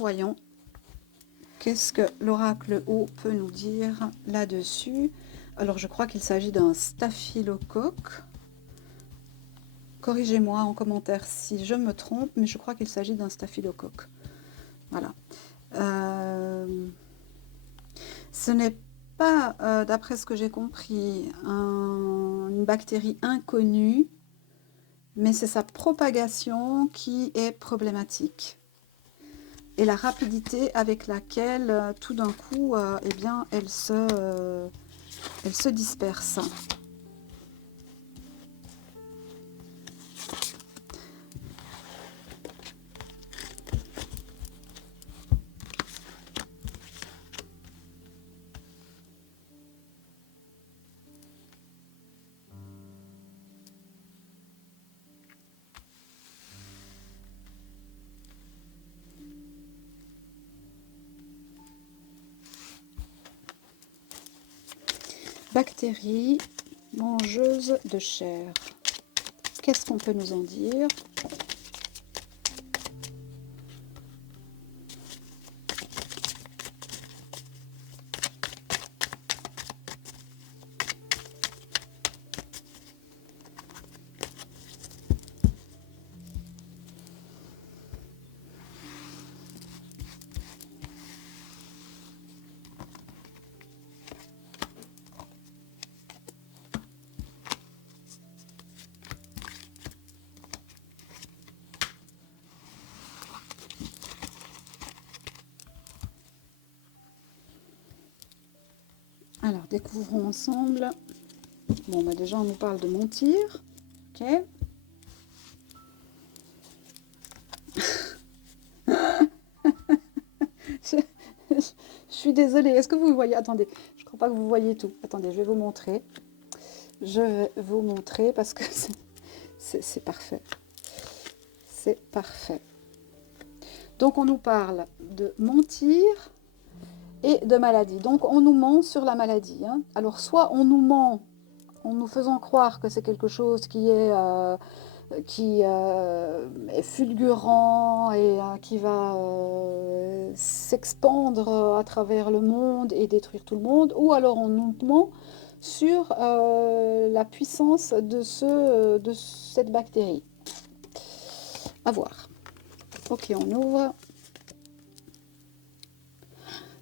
voyons. Qu'est-ce que l'oracle haut peut nous dire là-dessus? Alors, je crois qu'il s'agit d'un staphylocoque. Corrigez-moi en commentaire si je me trompe, mais je crois qu'il s'agit d'un staphylocoque. Voilà. Ce n'est pas, d'après ce que j'ai compris, une bactérie inconnue, mais c'est sa propagation qui est problématique. Et la rapidité avec laquelle, tout d'un coup, eh bien, elle se disperse. Bactéries mangeuses de chair. Qu'est-ce qu'on peut nous en dire? Alors, découvrons ensemble. Bon, bah déjà, on nous parle de mentir. Ok. Je suis désolée. Est-ce que vous voyez? Attendez, je ne crois pas que vous voyez tout. Attendez, je vais vous montrer. Je vais vous montrer parce que c'est parfait. C'est parfait. Donc, on nous parle de mentir et de maladie. Donc, on nous ment sur la maladie. Hein. Alors, soit on nous ment en nous faisant croire que c'est quelque chose qui est fulgurant et qui va s'expandre à travers le monde et détruire tout le monde, ou alors on nous ment sur la puissance de cette bactérie. À voir. Ok, on ouvre.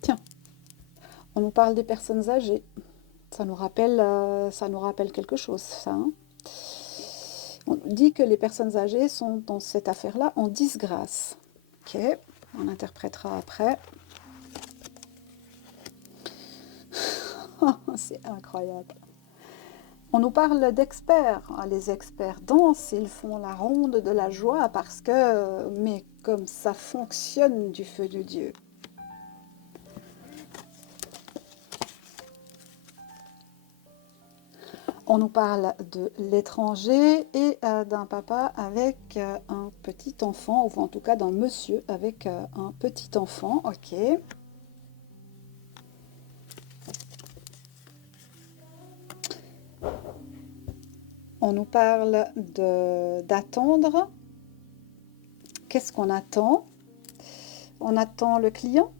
Tiens, on nous parle des personnes âgées. Ça nous rappelle quelque chose, ça. Hein. On dit que les personnes âgées sont dans cette affaire-là en disgrâce. Ok, on interprétera après. C'est incroyable. On nous parle d'experts. Les experts dansent, ils font la ronde de la joie parce que, mais comme ça fonctionne du feu de Dieu. On nous parle de l'étranger et d'un papa avec un petit enfant, ou en tout cas d'un monsieur avec un petit enfant. Ok. On nous parle d'attendre. Qu'est-ce qu'on attend? On attend le client,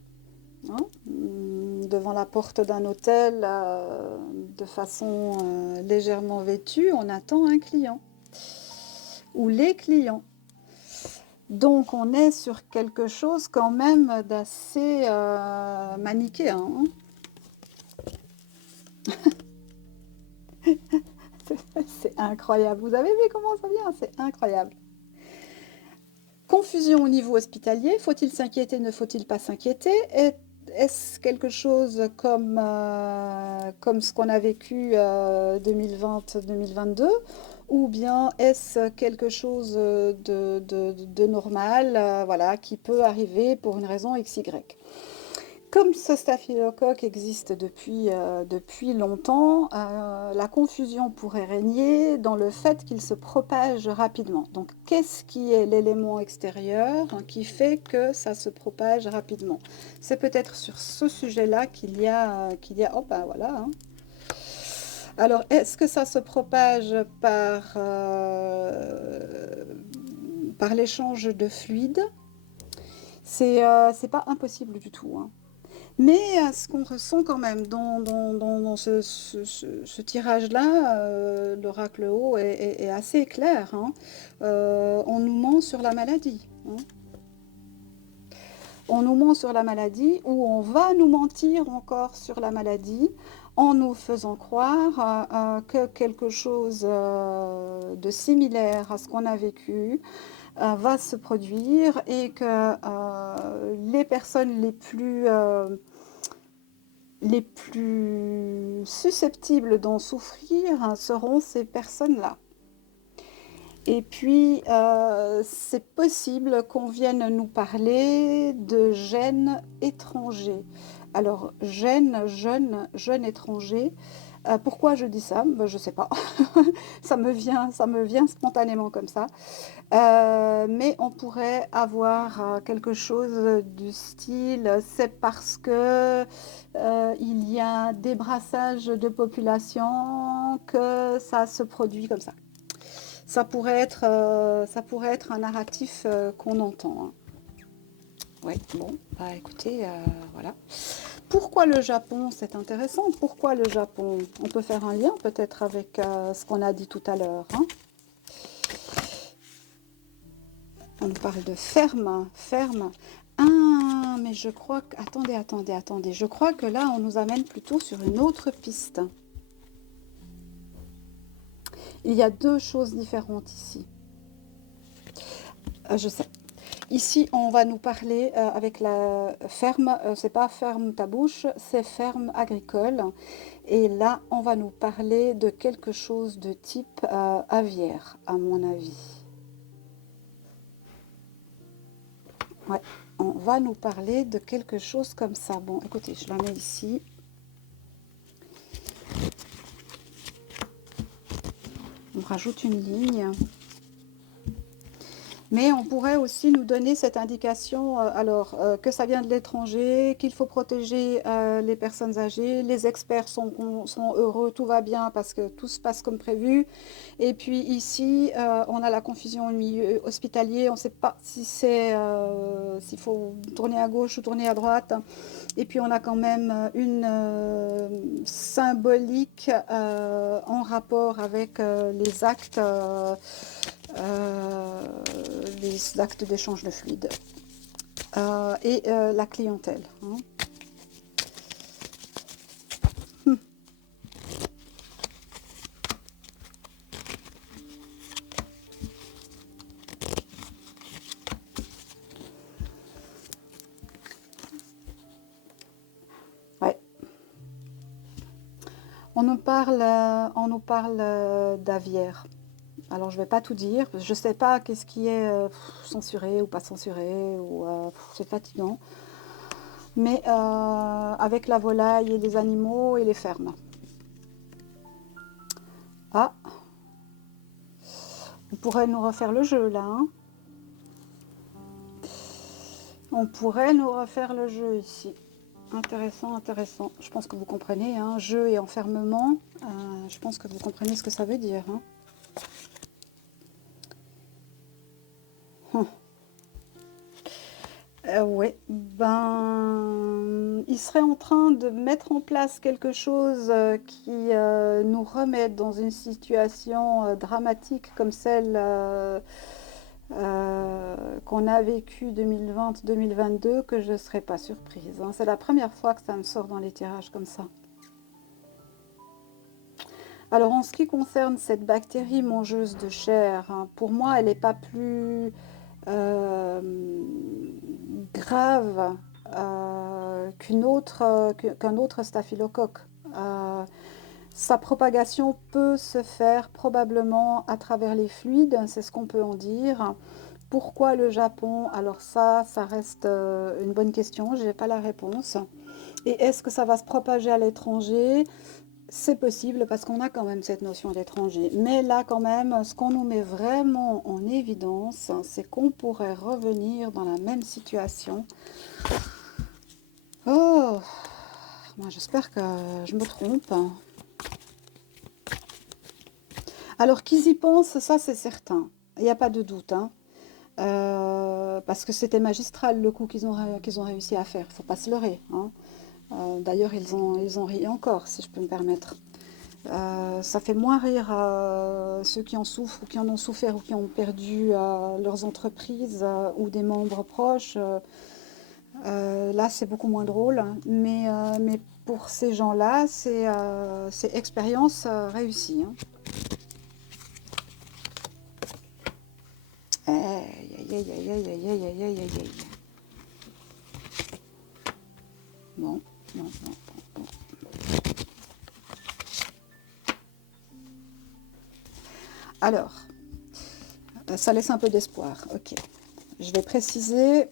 hein, devant la porte d'un hôtel de façon légèrement vêtue. On attend un client ou les clients. Donc on est sur quelque chose quand même d'assez manichéen. Hein. C'est incroyable. Vous avez vu comment ça vient? C'est incroyable. Confusion au niveau hospitalier. Faut-il s'inquiéter? Ne faut-il pas s'inquiéter? Est-ce quelque chose comme ce qu'on a vécu 2020-2022? Ou bien est-ce quelque chose de normal, voilà, qui peut arriver pour une raison XY? Comme ce staphylocoque existe depuis longtemps, la confusion pourrait régner dans le fait qu'il se propage rapidement. Donc, qu'est-ce qui est l'élément extérieur qui fait que ça se propage rapidement? C'est peut-être sur ce sujet-là qu'il y a... Oh, ben voilà. Hein. Alors, est-ce que ça se propage par l'échange de fluides? C'est pas impossible du tout, hein. Mais ce qu'on ressent quand même dans ce tirage-là, l'oracle haut est assez clair, hein. On nous ment sur la maladie, hein. On nous ment sur la maladie ou on va nous mentir encore sur la maladie en nous faisant croire que quelque chose de similaire à ce qu'on a vécu va se produire et que les personnes les plus susceptibles d'en souffrir seront ces personnes-là. Et puis, c'est possible qu'on vienne nous parler de gènes étrangers. Alors, gènes étrangers. Pourquoi je dis ça? Ben, je ne sais pas. Ça me vient spontanément comme ça. Mais on pourrait avoir quelque chose du style, c'est parce que il y a un débrassage de population que ça se produit comme ça. Ça pourrait être un narratif qu'on entend, hein. Oui, bon, bah écoutez, voilà. Pourquoi le Japon? C'est intéressant. Pourquoi le Japon? On peut faire un lien peut-être avec ce qu'on a dit tout à l'heure, hein. On nous parle de ferme, ferme. Ah, mais je crois que... Attendez. Je crois que là, on nous amène plutôt sur une autre piste. Il y a deux choses différentes ici. Je sais. Ici, on va nous parler avec la ferme, c'est pas ferme ta bouche, c'est ferme agricole. Et là, on va nous parler de quelque chose de type aviaire, à mon avis. Ouais, on va nous parler de quelque chose comme ça. Bon, écoutez, je la mets ici. On rajoute une ligne. Mais on pourrait aussi nous donner cette indication, que ça vient de l'étranger, qu'il faut protéger les personnes âgées, les experts sont heureux, tout va bien parce que tout se passe comme prévu. Et puis ici, on a la confusion au milieu hospitalier, on ne sait pas si s'il faut tourner à gauche ou tourner à droite. Et puis on a quand même une symbolique en rapport avec les actes d'échange de fluide et la clientèle, hein. Ouais. On nous parle d'aviaire. Alors je vais pas tout dire, je sais pas qu'est-ce qui est censuré ou pas censuré, ou c'est fatigant. Mais avec la volaille et les animaux et les fermes. Ah, on pourrait nous refaire le jeu là, hein. On pourrait nous refaire le jeu ici. Intéressant, intéressant. Je pense que vous comprenez, hein, jeu et enfermement. Je pense que vous comprenez ce que ça veut dire, hein. Ouais, ben, il serait en train de mettre en place quelque chose qui nous remette dans une situation dramatique comme celle qu'on a vécue 2020-2022, que je ne serais pas surprise, hein. C'est la première fois que ça me sort dans les tirages comme ça. Alors en ce qui concerne cette bactérie mangeuse de chair, hein, pour moi elle n'est pas plus euh, grave qu'un autre staphylocoque. Euh, Sa propagation peut se faire probablement à travers les fluides, c'est ce qu'on peut en dire. Pourquoi le Japon? Alors ça reste une bonne question, je n'ai pas la réponse. Et est-ce que ça va se propager à l'étranger? C'est possible parce qu'on a quand même cette notion d'étranger. Mais là, quand même, ce qu'on nous met vraiment en évidence, c'est qu'on pourrait revenir dans la même situation. Oh, moi j'espère que je me trompe. Alors qu'ils y pensent, ça c'est certain. Il n'y a pas de doute, hein. Parce que c'était magistral le coup qu'ils ont réussi à faire. Faut pas se leurrer, hein. D'ailleurs, ils ont ri encore, si je peux me permettre. Ça fait moins rire ceux qui en souffrent ou qui en ont souffert ou qui ont perdu leurs entreprises ou des membres proches. Là, c'est beaucoup moins drôle, hein. Mais pour ces gens-là, c'est expérience réussie, hein. Aïe, aïe, aïe, aïe, aïe, aïe, aïe, aïe, aïe, aïe, aïe. Bon, non, non, bon. Alors, ça laisse un peu d'espoir. Ok. Je vais préciser.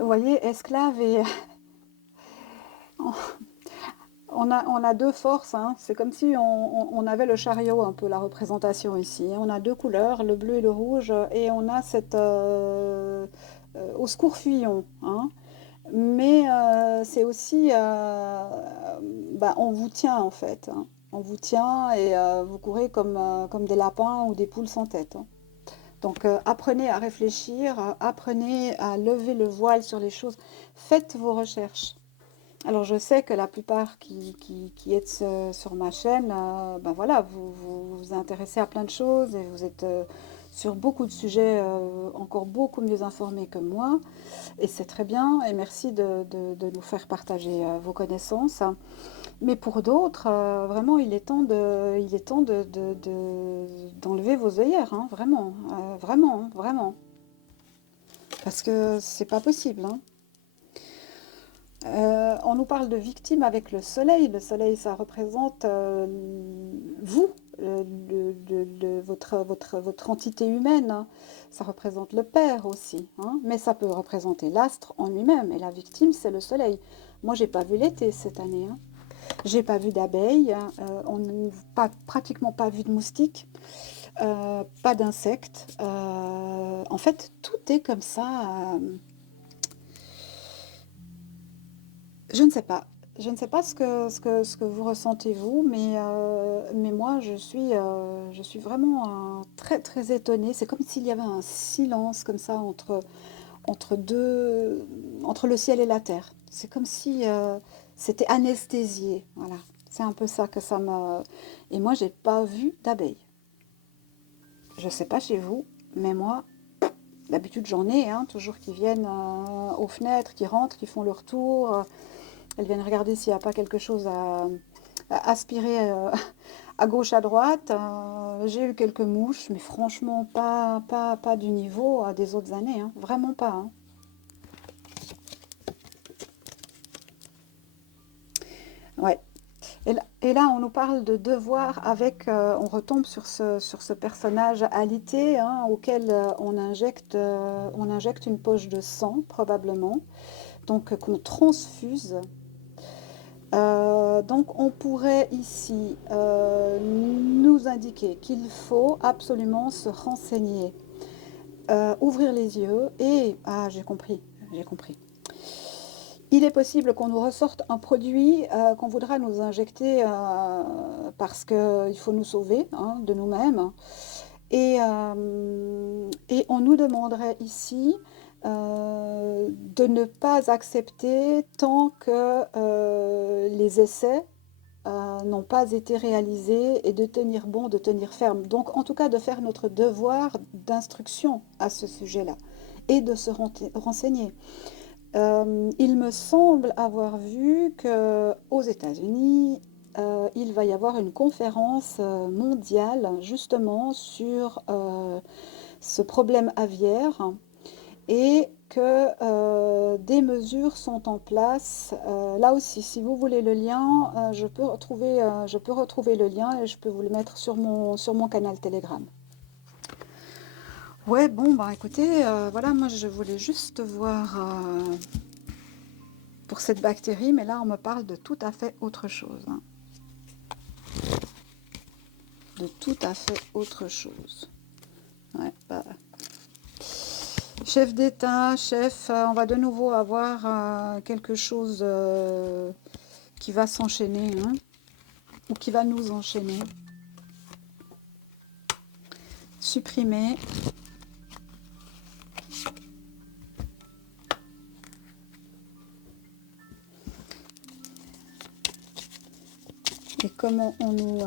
Vous voyez, esclave et on a deux forces, hein. C'est comme si on avait le chariot, un peu la représentation ici. On a deux couleurs, le bleu et le rouge, et on a cette au secours fuyons, hein. Mais c'est aussi, bah, on vous tient en fait, hein. On vous tient et vous courez comme des lapins ou des poules sans tête, hein. Donc apprenez à réfléchir, apprenez à lever le voile sur les choses, faites vos recherches. Alors je sais que la plupart qui êtes sur ma chaîne, ben voilà, vous intéressez à plein de choses et vous êtes sur beaucoup de sujets encore beaucoup mieux informés que moi. Et c'est très bien et merci de nous faire partager vos connaissances. Mais pour d'autres, vraiment, il est temps d'enlever vos œillères, hein, vraiment, vraiment, hein, vraiment. Parce que c'est pas possible, hein. On nous parle de victimes avec le soleil. Le soleil, ça représente vous, votre entité humaine, hein. Ça représente le père aussi, hein. Mais ça peut représenter l'astre en lui-même. Et la victime, c'est le soleil. Moi, j'ai pas vu l'été cette année, hein. J'ai pas vu d'abeilles, hein. On n'a pratiquement pas vu de moustiques, pas d'insectes. En fait, tout est comme ça. Je ne sais pas. Je ne sais pas ce que vous ressentez vous, mais moi je suis vraiment très très étonnée. C'est comme s'il y avait un silence comme ça entre deux, entre le ciel et la terre. C'est comme si c'était anesthésié. Voilà. C'est un peu ça que ça me... Et moi j'ai pas vu d'abeilles. Je sais pas chez vous, mais moi d'habitude j'en ai, hein, toujours qui viennent aux fenêtres, qui rentrent, qui font leur tour. Elles viennent regarder s'il n'y a pas quelque chose à aspirer à gauche, à droite. J'ai eu quelques mouches, mais franchement, pas du niveau des autres années, hein. Vraiment pas, hein. Ouais. Et là, on nous parle de devoir avec, on retombe sur ce personnage alité, hein, auquel on injecte une poche de sang, probablement, donc qu'on transfuse. Donc on pourrait ici nous indiquer qu'il faut absolument se renseigner, ouvrir les yeux et... Ah, j'ai compris, j'ai compris. Il est possible qu'on nous ressorte un produit qu'on voudra nous injecter parce qu'il faut nous sauver, hein, de nous-mêmes. Et on nous demanderait ici de ne pas accepter tant que les essais n'ont pas été réalisés et de tenir bon, de tenir ferme. Donc en tout cas de faire notre devoir d'instruction à ce sujet-là et de se renseigner. Il me semble avoir vu qu'aux États-Unis, il va y avoir une conférence mondiale justement sur ce problème aviaire et que des mesures sont en place. Là aussi, si vous voulez le lien, je peux retrouver le lien et je peux vous le mettre sur mon canal Telegram. Ouais, bon, bah écoutez, voilà, moi je voulais juste voir pour cette bactérie, mais là on me parle de tout à fait autre chose, hein. De tout à fait autre chose. Ouais, bah, chef d'État, chef, on va de nouveau avoir quelque chose qui va s'enchaîner, hein, ou qui va nous enchaîner. Supprimer. Et comment on nous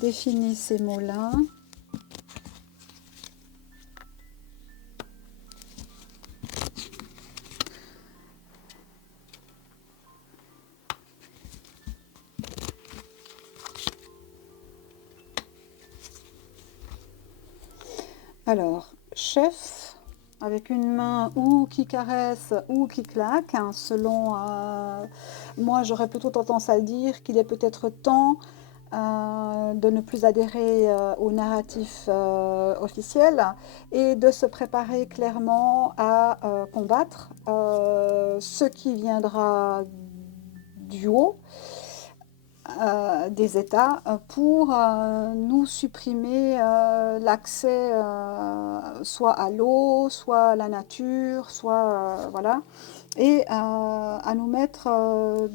définit ces mots-là? Alors, chef, avec une main ou qui caresse ou qui claque, hein, selon... moi, j'aurais plutôt tendance à dire qu'il est peut-être temps de ne plus adhérer au narratif officiel et de se préparer clairement à combattre ce qui viendra du haut des États pour nous supprimer l'accès soit à l'eau, soit à la nature, soit voilà, et à nous mettre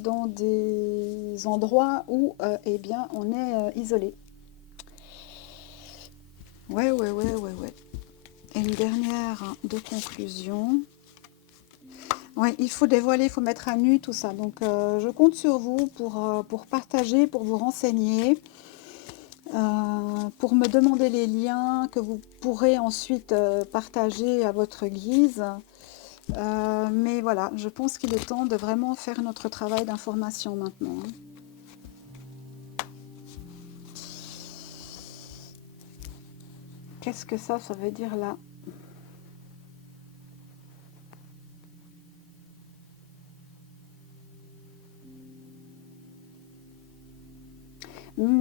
dans des endroits où eh bien, on est isolé. Ouais, ouais, ouais, ouais, ouais. Et une dernière de conclusion. Oui, il faut dévoiler, il faut mettre à nu tout ça. Donc, je compte sur vous pour partager, pour vous renseigner, pour me demander les liens que vous pourrez ensuite partager à votre guise. Mais voilà, je pense qu'il est temps de vraiment faire notre travail d'information maintenant, hein. Qu'est-ce que ça veut dire là?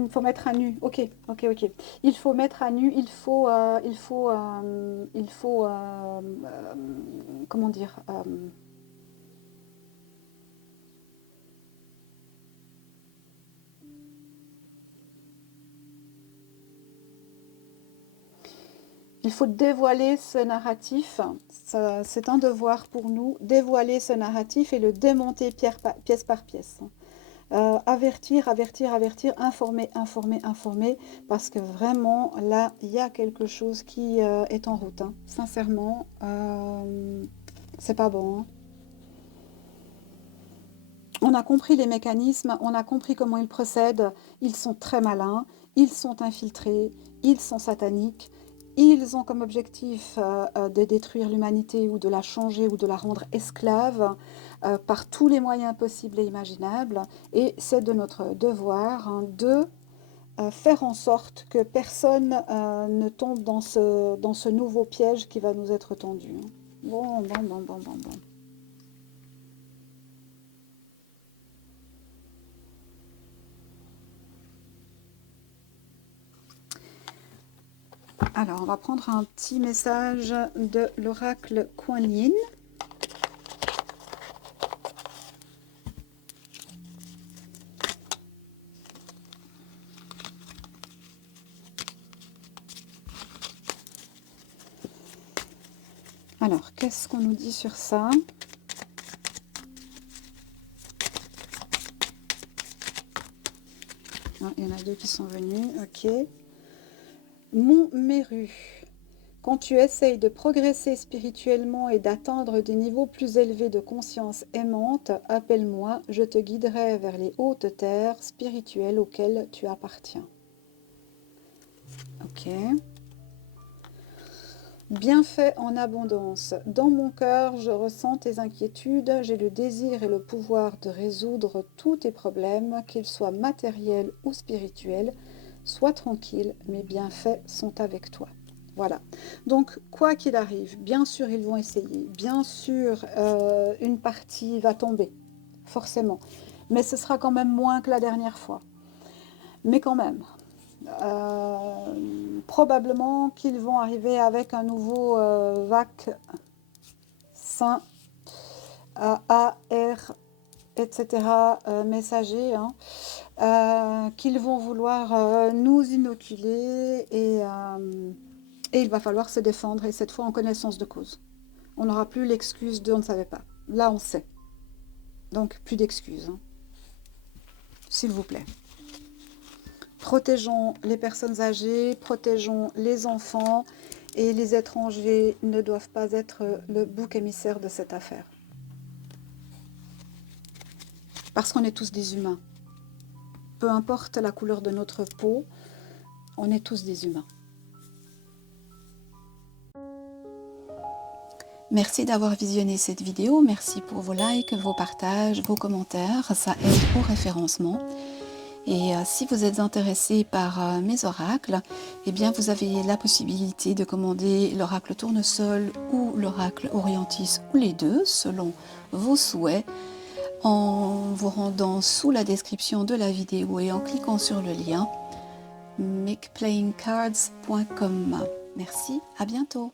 Faut mettre à nu. Ok, ok, ok. Il faut mettre à nu. Comment dire? Il faut dévoiler ce narratif. C'est un devoir pour nous, dévoiler ce narratif et le démonter pièce par pièce. Avertir, avertir, avertir, informer, informer, informer, parce que vraiment, là, il y a quelque chose qui est en route, hein. Sincèrement, c'est pas bon, hein. On a compris les mécanismes, on a compris comment ils procèdent, ils sont très malins, ils sont infiltrés, ils sont sataniques, ils ont comme objectif de détruire l'humanité ou de la changer ou de la rendre esclave par tous les moyens possibles et imaginables. Et c'est de notre devoir, hein, de faire en sorte que personne ne tombe dans ce nouveau piège qui va nous être tendu, hein. Bon, bon, bon, bon, bon, bon. Alors, on va prendre un petit message de l'oracle Kuan Yin. Alors, qu'est-ce qu'on nous dit sur ça? Ah, il y en a deux qui sont venus, ok. Mon Méru, quand tu essayes de progresser spirituellement et d'atteindre des niveaux plus élevés de conscience aimante, appelle-moi, je te guiderai vers les hautes terres spirituelles auxquelles tu appartiens. Ok. Bienfait en abondance. Dans mon cœur, je ressens tes inquiétudes, j'ai le désir et le pouvoir de résoudre tous tes problèmes, qu'ils soient matériels ou spirituels. Sois tranquille, mes bienfaits sont avec toi. Voilà. Donc, quoi qu'il arrive, bien sûr, ils vont essayer. Bien sûr, une partie va tomber, forcément. Mais ce sera quand même moins que la dernière fois. Mais quand même. Probablement qu'ils vont arriver avec un nouveau vaccin AR, etc. Messager, hein, qu'ils vont vouloir nous inoculer et il va falloir se défendre et cette fois en connaissance de cause. On n'aura plus l'excuse de on ne savait pas. Là, on sait. Donc, plus d'excuses, hein. S'il vous plaît. Protégeons les personnes âgées, protégeons les enfants et les étrangers ne doivent pas être le bouc émissaire de cette affaire. Parce qu'on est tous des humains. Peu importe la couleur de notre peau, on est tous des humains. Merci d'avoir visionné cette vidéo, merci pour vos likes, vos partages, vos commentaires, ça aide au référencement. Et si vous êtes intéressé par mes oracles, eh bien vous avez la possibilité de commander l'oracle tournesol ou l'oracle orientis ou les deux selon vos souhaits en vous rendant sous la description de la vidéo et en cliquant sur le lien makeplayingcards.com. Merci, à bientôt.